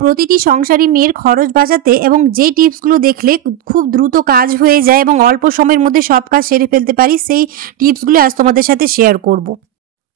প্রতিটি সংসারী মেয়ের খরচ বাঁচাতে এবং যে টিপসগুলো দেখলে খুব দ্রুত কাজ হয়ে যায় এবং অল্প সময়ের মধ্যে সব কাজ সেরে ফেলতে পারি, সেই টিপসগুলো আজ তোমাদের সাথে শেয়ার করব।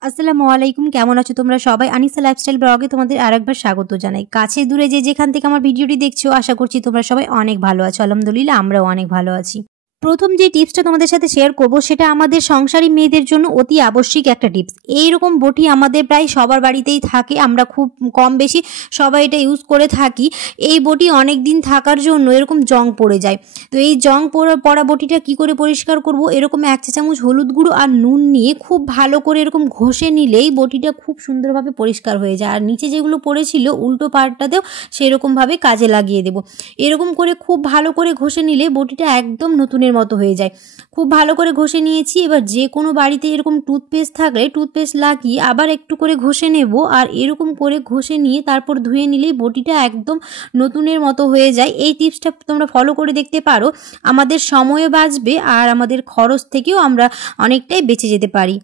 আসসালামু আলাইকুম, কেমন আছো তোমরা সবাই? আনিসা লাইফস্টাইল ব্লগে তোমাদের আরেকবার স্বাগত জানাই। কাছে দূরে যে যেখান থেকে আমার ভিডিওটি দেখছো, আশা করছি তোমরা সবাই অনেক ভালো আছো। আলহামদুলিল্লাহ, আমরাও অনেক ভালো আছি। প্রথম যে টিপসটা তোমাদের সাথে শেয়ার করব সেটা আমাদের সংসারী মেয়েদের জন্য অতি আবশ্যিক একটা টিপস। এইরকম বটি আমাদের প্রায় সবার বাড়িতেই থাকে, আমরা খুব কম বেশি সবাই এটা ইউজ করে থাকি। এই বটি অনেক দিন থাকার জন্য এরকম জং পড়ে যায়। তো এই জং পড়া বটিটা কি করে পরিষ্কার করব? এরকম 1 চা চামচ হলুদ গুঁড়ো আর নুন নিয়ে খুব ভালো করে এরকম ঘষে নিলেই বটিটা খুব সুন্দরভাবে পরিষ্কার হয়ে যায়। আর নিচে যেগুলো পড়েছিল উল্টো পাড়টাতেও সেরকমভাবে কাজে লাগিয়ে দেব। এরকম করে খুব ভালো করে ঘষে নিলে বটিটা একদম নতুনের মতো হয়ে যায়। খুব ভালো করে ঘষে নিয়েছি। এবার যে কোনো বাড়িতে এরকম টুথপেস্ট থাকলে টুথপেস্ট লাগিয়ে আবার একটু করে ঘষে নেব, আর এরকম করে ঘষে নিয়ে তারপর ধুয়ে নিলেই বটিটা একদম নতুনের মতো হয়ে যায়। এই টিপসটা তোমরা ফলো করে দেখতে পারো, আমাদের সময়ও বাঁচবে আর আমাদের খরচ থেকেও আমরা অনেকটাই বেঁচে যেতে পারি।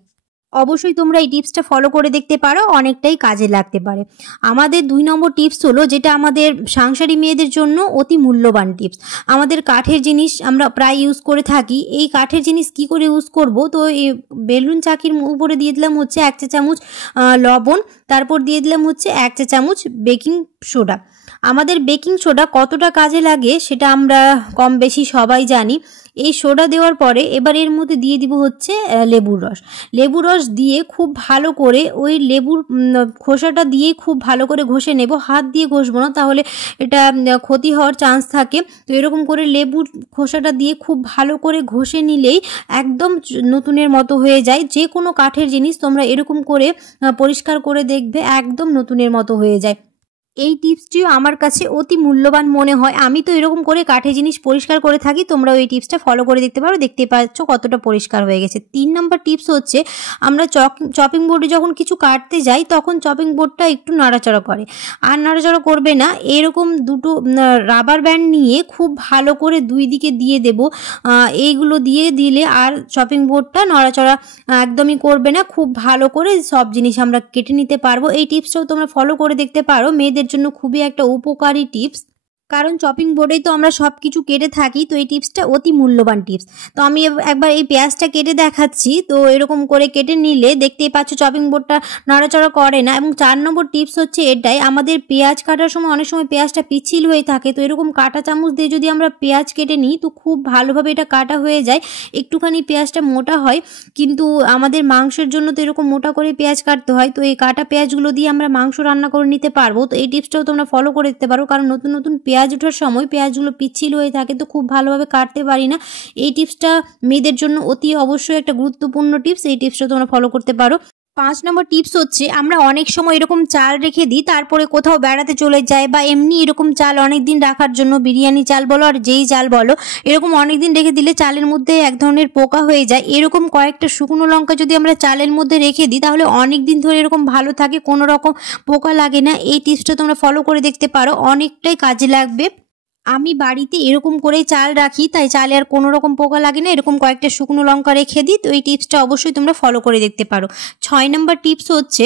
অবশ্যই তোমরা এই টিপসটা ফলো করে দেখতে পারো, অনেকটাই কাজে লাগতে পারে। আমাদের 2 নম্বর টিপস হলো, যেটা আমাদের সাংসারী মেয়েদের জন্য অতি মূল্যবান টিপস। আমাদের কাঠের জিনিস আমরা প্রায় ইউজ করে থাকি। এই কাঠের জিনিস কি করে ইউজ করব? তো এই বেলুন চাকির উপরে দিয়ে দিলাম হচ্ছে 1 চা চামচ লবণ, তারপর দিয়ে দিলাম হচ্ছে 1 চা চামচ বেকিং সোডা। আমাদের বেকিং সোডা কতটা কাজে লাগে সেটা আমরা কম বেশি সবাই জানি। এই সোডা দেওয়ার পরে এবার এর মধ্যে দিয়ে দিব হচ্ছে লেবুর রস। লেবুর রস দিয়ে খুব ভালো করে ওই লেবুর খোসাটা দিয়ে খুব ভালো করে ঘষে নেব। হাত দিয়ে ঘষবো না, তাহলে এটা ক্ষতি হওয়ার চান্স থাকে। তো এরকম করে লেবুর খোসাটা দিয়ে খুব ভালো করে ঘষে নিলেই একদম নতুনের মতো হয়ে যায়। যে কোনো কাঠের জিনিস তোমরা এরকম করে পরিষ্কার করে দেখবে, একদম নতুনের মতো হয়ে যায়। এই টিপসটিও আমার কাছে অতি মূল্যবান মনে হয়। আমি তো এরকম করে কাঠের জিনিস পরিষ্কার করে থাকি। তোমরাও এই টিপসটা ফলো করে দেখতে পারো, দেখতে পাচ্ছ কতটা পরিষ্কার হয়ে গেছে। 3 নম্বর টিপস হচ্ছে, আমরা চপিং বোর্ডে যখন কিছু কাটতে যাই তখন চপিং বোর্ডটা একটু নাড়াচাড়া করে। আর নাড়াচাড়া করবে না, এরকম দুটো রাবার ব্যান্ড নিয়ে খুব ভালো করে 2 দিকে দিয়ে দেব। এইগুলো দিয়ে দিলে আর চপিং বোর্ডটা নড়াচড়া একদমই করবে না। খুব ভালো করে সব জিনিস আমরা কেটে নিতে পারবো। এই টিপসটাও তোমরা ফলো করে দেখতে পারো, মেয়েদের জন্য খুবই একটা উপকারী টিপস। কারণ চপিং বোর্ডেই তো আমরা সব কিছু কেটে থাকি। তো এই টিপসটা অতি মূল্যবান টিপস। তো আমি একবার এই পেঁয়াজটা কেটে দেখাচ্ছি। তো এরকম করে কেটে নিলে দেখতেই পাচ্ছ চপিং বোর্ডটা নড়াচড়া করে না। এবং 4 নম্বর টিপস হচ্ছে এটাই, আমাদের পেঁয়াজ কাটার সময় অনেক সময় পেঁয়াজটা পিচ্ছিল হয়ে থাকে। তো এরকম কাটা চামচ দিয়ে যদি আমরা পেঁয়াজ কেটে নিই তো খুব ভালোভাবে এটা কাটা হয়ে যায়। একটুখানি পেঁয়াজটা মোটা হয়, কিন্তু আমাদের মাংসের জন্য তো এরকম মোটা করে পেঁয়াজ কাটতে হয়। তো এই কাটা পেঁয়াজগুলো দিয়ে আমরা মাংস রান্না করে নিতে পারবো। তো এই টিপসটাও তোমরা ফলো করে দিতে পারো, কারণ নতুন নতুন পেঁয়াজ ওঠার সময় পেঁয়াজগুলো পিচ্ছিল হয়ে থাকে, তো খুব ভালোভাবে কাটতে পারি না। এই টিপসটা মেয়েদের জন্য অতি অবশ্যই একটা গুরুত্বপূর্ণ টিপস। এই টিপসটা তোমরা ফলো করতে পারো। 5 নম্বর টিপস হচ্ছে, আমরা অনেক সময় এরকম চাল রেখে দিই, তারপরে কোথাও বেড়াতে চলে যায়, বা এমনি এরকম চাল অনেক দিন রাখার জন্য, বিরিয়ানি চাল বলো আর যেই চাল বলো, এরকম অনেক দিন রেখে দিলে চালের মধ্যে এক ধরনের পোকা হয়ে যায়। এরকম কয়েকটা শুকনো লঙ্কা যদি আমরা চালের মধ্যে রেখে দিই তাহলে অনেক দিন ধরে এরকম ভালো থাকে, কোনো রকম পোকা লাগে না। এই টিপসটা তোমরা ফলো করে দেখতে পারো, অনেকটাই কাজে লাগবে। আমি বাড়িতে এরকম করেই চাল রাখি, তাই চালে আর কোনো রকম পোকা লাগে না। এরকম কয়েকটা শুকনো লঙ্কা রেখে দিই। তো এই টিপসটা অবশ্যই তোমরা ফলো করে দেখতে পারো। 6 নম্বর টিপস হচ্ছে,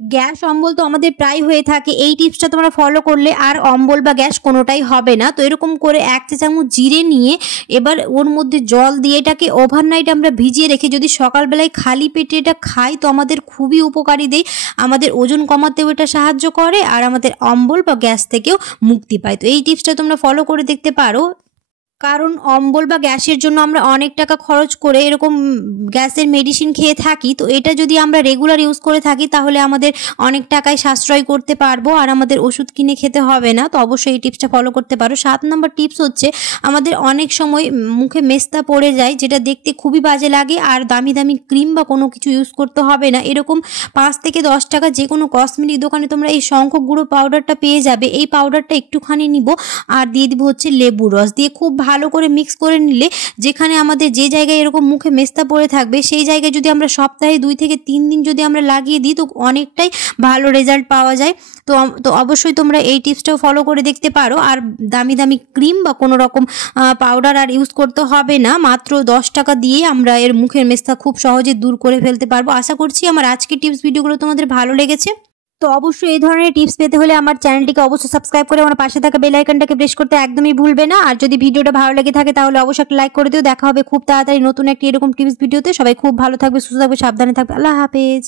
গ্যাস অম্বল তো আমাদের প্রায় হয়ে থাকে। এই টিপসটা তোমরা ফলো করলে আর অম্বল বা গ্যাস কোনোটাই হবে না। তো এরকম করে 1 চা চামচ জিরে নিয়ে এবার ওর মধ্যে জল দিয়ে এটাকে ওভারনাইট আমরা ভিজিয়ে রেখে যদি সকালবেলায় খালি পেটে এটা খাই তো আমাদের খুবই উপকারী দেয়। আমাদের ওজন কমাতেও এটা সাহায্য করে, আর আমাদের অম্বল বা গ্যাস থেকেও মুক্তি পায়। তো এই টিপসটা তোমরা ফলো করে দেখতে পারো, কারণ অম্বল বা গ্যাসের জন্য আমরা অনেক টাকা খরচ করে এরকম গ্যাসের মেডিসিন খেয়ে থাকি। তো এটা যদি আমরা রেগুলার ইউজ করে থাকি তাহলে আমাদের অনেক টাকায় সাশ্রয় করতে পারবো, আর আমাদের ওষুধ কিনে খেতে হবে না। তো অবশ্যই এই টিপসটা ফলো করতে পারো। 7 নম্বর টিপস হচ্ছে, আমাদের অনেক সময় মুখে মেস্তা পড়ে যায়, যেটা দেখতে খুবই বাজে লাগে, আর দামি দামি ক্রিম বা কোনো কিছু ইউজ করতে হবে না। এরকম 5 থেকে 10 টাকা যে কোনো কসমেটিক দোকানে তোমরা এই শঙ্খ গুঁড়ো পাউডারটা পেয়ে যাবে। এই পাউডারটা একটুখানি নিব আর দিয়ে দিব হচ্ছে লেবুর রস, দিয়ে খুব ভালো করে মিক্স করে নিলে যেখানে আমাদের যে জায়গায় এরকম মুখে মেস্তা পড়ে থাকবে সেই জায়গায় যদি আমরা সপ্তাহে 2 থেকে 3 দিন যদি আমরা লাগিয়ে দিই তো অনেকটাই ভালো রেজাল্ট পাওয়া যায়। তো অবশ্যই তোমরা এই টিপসটাও ফলো করে দেখতে পারো। আর দামি দামি ক্রিম বা কোনো রকম পাউডার আর ইউজ করতে হবে না। মাত্র 10 টাকা দিয়ে আমরা এর মুখের মেস্তা খুব সহজে দূর করে ফেলতে পারবো। আশা করছি আমার আজকের টিপস ভিডিওগুলো তোমাদের ভালো লেগেছে। তো অবশ্যই এই ধরনের টিপস পেতে হলে আমার চ্যানেলটিকে অবশ্যই সাবস্ক্রাইব করে আমার পাশে থাকা বেল আইকনটাকে প্রেস করতে একদমই ভুলবে না। আর যদি ভিডিওটা ভালো লেগে থাকে তাহলে অবশ্যই একটা লাইক করে দিও। দেখা হবে খুব তাড়াতাড়ি নতুন একটি এরকম টিপস ভিডিওতে। সবাই খুব ভালো থাকবে, সুস্থ থাকবে, সাবধানে থাকবে। আল্লাহ হাফেজ।